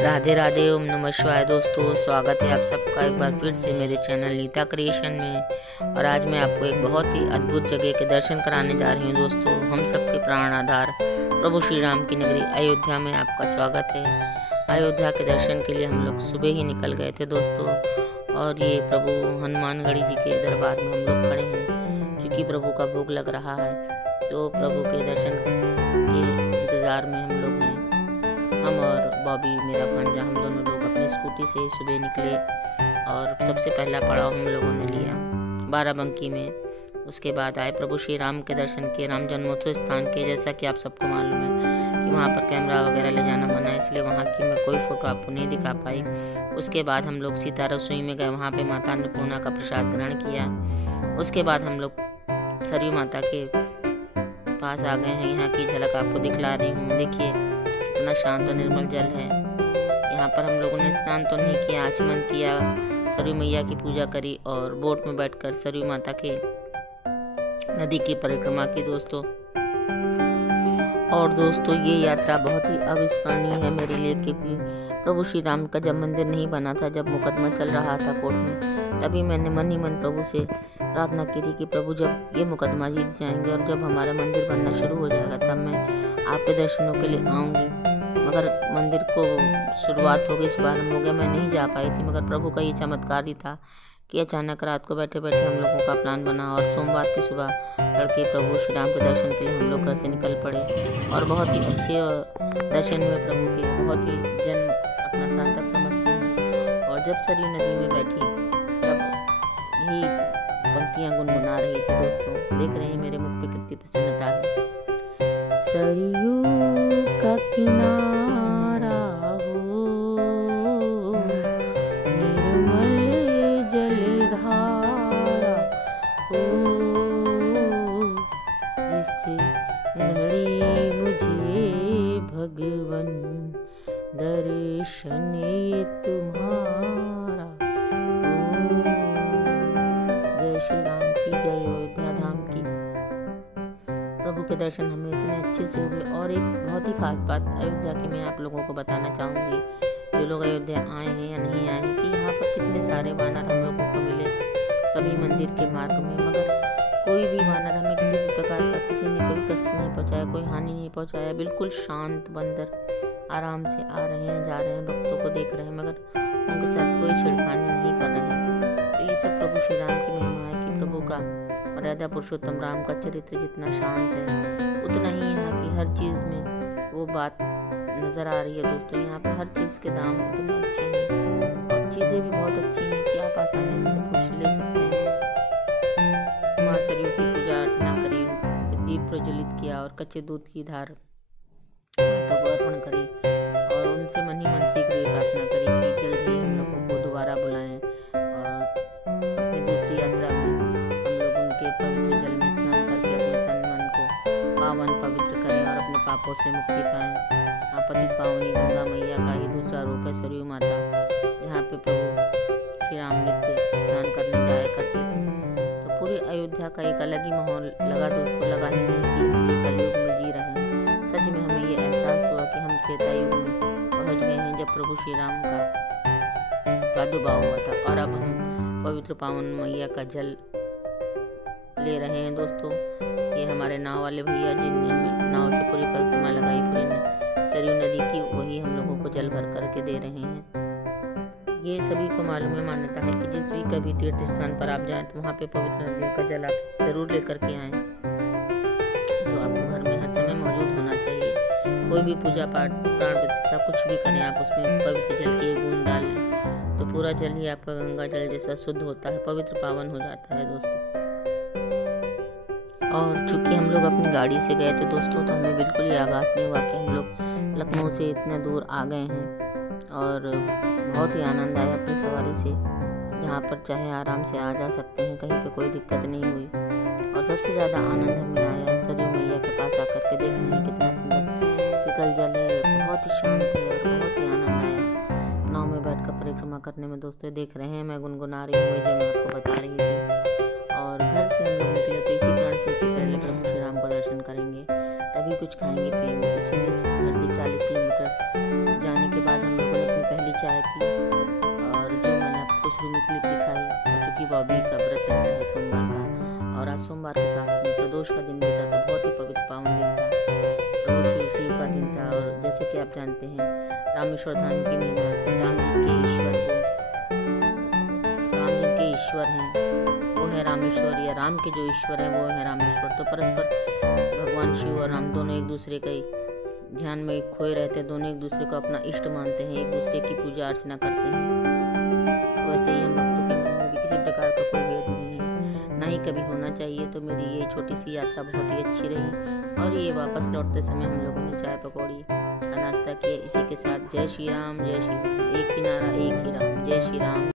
राधे राधे, ओम नमः शिवाय। दोस्तों, स्वागत है आप सबका एक बार फिर से मेरे चैनल नीता क्रिएशन में। और आज मैं आपको एक बहुत ही अद्भुत जगह के दर्शन कराने जा रही हूँ। दोस्तों, हम सबके प्राण आधार प्रभु श्री राम की नगरी अयोध्या में आपका स्वागत है। अयोध्या के दर्शन के लिए हम लोग सुबह ही निकल गए थे दोस्तों। और ये प्रभु हनुमानगढ़ी जी के दरबार में हम लोग खड़े हैं, क्योंकि प्रभु का भोग लग रहा है। तो प्रभु के दर्शन के इंतज़ार में हम लोग हैं। हम और बॉबी मेरा भांजा, हम दोनों लोग अपनी स्कूटी से सुबह निकले और सबसे पहला पड़ाव हम लोगों ने लिया बाराबंकी में। उसके बाद आए प्रभु श्री राम के दर्शन किए, राम जन्मोत्सव स्थान के। जैसा कि आप सबको मालूम है कि वहाँ पर कैमरा वगैरह ले जाना मना है, इसलिए वहाँ की मैं कोई फ़ोटो आपको नहीं दिखा पाई। उसके बाद हम लोग सीता रसोई में गए, वहाँ पे माता अन्नपूर्णा का प्रसाद ग्रहण किया। उसके बाद हम लोग सरयू माता के पास आ गए हैं। यहाँ की झलक आपको दिखला रही हूँ। देखिए कितना शांत और निर्मल जल है। यहाँ पर हम लोगों ने स्नान तो नहीं किया, आचमन किया, सरयू मैया की पूजा करी और बोट में बैठकर सरयू माता के नदी की परिक्रमा की दोस्तों। और दोस्तों, ये यात्रा बहुत ही अविस्मरणीय है मेरे लिए, क्योंकि प्रभु श्री राम का जब मंदिर नहीं बना था, जब मुकदमा चल रहा था कोर्ट में, तभी मैंने मन ही मन प्रभु से प्रार्थना की थी कि प्रभु जब ये मुकदमा जीत जाएंगे और जब हमारा मंदिर बनना शुरू हो जाएगा, तब मैं आपके दर्शनों के लिए आऊँगी। मगर मंदिर को शुरुआत हो गई, शुभारंभ हो गया, मैं नहीं जा पाई थी। मगर प्रभु का ये चमत्कार ही था कि अचानक रात को बैठे बैठे हम लोगों का प्लान बना और सोमवार की सुबह तड़के प्रभु श्री राम के दर्शन के लिए हम लोग घर से निकल पड़े। और बहुत ही अच्छे दर्शन हुए प्रभु के, बहुत ही जन्म अपना सार्थक समझती हूँ। और जब सरयू नदी में बैठी तब यही पंक्तियाँ गुनगुना रही थी दोस्तों। देख रहे हैं मेरे मुख पे कितनी प्रसन्नता है। सरयू का किनारा हो, निर्मल जलधारा हो, जिस घड़ी मुझे भगवन दर्शन ये तुम्हारा हो। जय श्री राम की, जय अयोध्या धाम की। प्रभु के दर्शन हमें इतने अच्छे से हुए। और एक बहुत ही खास बात अयोध्या की मैं आप लोगों को बताना चाहूँगी, जो लोग अयोध्या आए हैं या नहीं आए हैं, कि यहाँ पर कितने सारे वानर हम लोगों को मिले सभी मंदिर के मार्ग में। मगर कोई भी वानर हमें किसी भी प्रकार का, किसी ने कोई कष्ट नहीं पहुँचाया, कोई हानि नहीं पहुँचाया। बिल्कुल शांत बंदर आराम से आ रहे हैं, जा रहे हैं, भक्तों को देख रहे हैं, मगर उनके साथ कोई छिड़खानी नहीं कर रहे हैं। तो ये सब प्रभु श्री राम की महिमा है कि प्रभु का मर्यादा पुरुषोत्तम राम का चरित्र जितना शांत है, उतना ही यहाँ की हर चीज़ में वो बात नज़र आ रही है दोस्तों। यहाँ पे हर चीज़ के दाम इतने अच्छे हैं और चीज़ें भी बहुत अच्छी हैं कि आप आसानी से कुछ ले सकते हैं। माँ सरयू की पूजा अर्चना करी, दीप प्रज्वलित किया और कच्चे दूध की धार माता को अर्पण करी और उनसे मन ही मन शीघ्र ये प्रार्थना करी कि जल्द ही हम लोगों को दोबारा बुलाएं और अपनी दूसरी यात्रा में पवित्र जल में स्नान करके अपने तन मन को पावन पवित्र करें और अपने पापों से मुक्ति पाएं। पतित पावनी गंगा मैया का ही दूसरा रूप है सरयू माता, जहाँ पे प्रभु श्री राम नित्य स्नान करने जाया करते थे। तो पूरी अयोध्या का एक अलग ही माहौल लगा दोस्तों। लगा ही नहीं कि हम ये कलयुग में जी रहे हैं। सच में हमें ये एहसास हुआ कि हम त्रेता युग में पहुँच गए हैं, जब प्रभु श्री राम का प्रादुर्भाव हुआ था। और अब हम पवित्र पावन मैया का जल ले रहे हैं दोस्तों। ये हमारे नाव वाले भैया जिनने नाव से पूरी परिक्रमा लगाई पूरी सरयू नदी की, वही हम लोगों को जल भर करके दे रहे हैं। ये सभी को मालूम है, मान्यता है कि जिस भी कभी तीर्थ स्थान पर आप जाएं तो वहाँ पे पवित्र नदियों का जल आप जरूर लेकर के आएं, जो आपको घर में हर समय मौजूद होना चाहिए। कोई भी पूजा पाठ, प्राण प्रतिष्ठा कुछ भी करें, आप उसमें पवित्र जल की एक बूंद डाल लें तो पूरा जल ही आपका गंगा जल जैसा शुद्ध होता है, पवित्र पावन हो जाता है दोस्तों। और चूँकि हम लोग अपनी गाड़ी से गए थे दोस्तों, तो हमें बिल्कुल ही आभास नहीं हुआ कि हम लोग लखनऊ से इतने दूर आ गए हैं। और बहुत ही आनंद आया अपनी सवारी से, जहाँ पर चाहे आराम से आ जा सकते हैं, कहीं पे कोई दिक्कत नहीं हुई। और सबसे ज़्यादा आनंद हमें आया सरयू मैया के पास आकर के। देख रहे हैं कितना सुंदर शीतल जल है, बहुत ही शांत है और बहुत ही आनंद आया नाव में बैठ कर परिक्रमा करने में दोस्तों। देख रहे हैं मैं गुनगुना रही हूँ, जो मैं आपको बता रही थी। और घर से हम लोग निकले तो इसी प्रण से कि पहले प्रभु श्री राम को दर्शन करेंगे, तभी कुछ खाएंगे पिएंगे। इसीलिए घर से 40 किलोमीटर जाने के बाद हम लोगों ने चाय पी, और जो मैंने आपको शुरू में क्लिप दिखाई, चूँकि बॉबी का व्रत रहता है सोमवार का, और आज सोमवार के साथ में प्रदोष का दिन भी था, तो बहुत ही पवित्र पावन दिन था, प्रभु शिव का दिन था। और जैसे कि आप जानते हैं रामेश्वर धाम की महिमा, राम जी के ईश्वर हैं वो है रामेश्वर, या राम के जो ईश्वर है वो है रामेश्वर। तो परस्पर भगवान शिव और राम दोनों एक दूसरे के ध्यान में खोए रहते हैं, दोनों एक दूसरे को अपना इष्ट मानते हैं, एक दूसरे की पूजा अर्चना करते हैं। वैसे ही हम भक्तों के मन में भी किसी प्रकार का कोई भेद नहीं है, ना ही कभी होना चाहिए। तो मेरी ये छोटी सी यात्रा बहुत ही अच्छी रही, और ये वापस लौटते समय हम लोगों ने चाय पकौड़ी का नाश्ता किया। इसी के साथ जय श्री राम, जय श्री राम, एक ही नारा एक ही राम, जय श्री राम।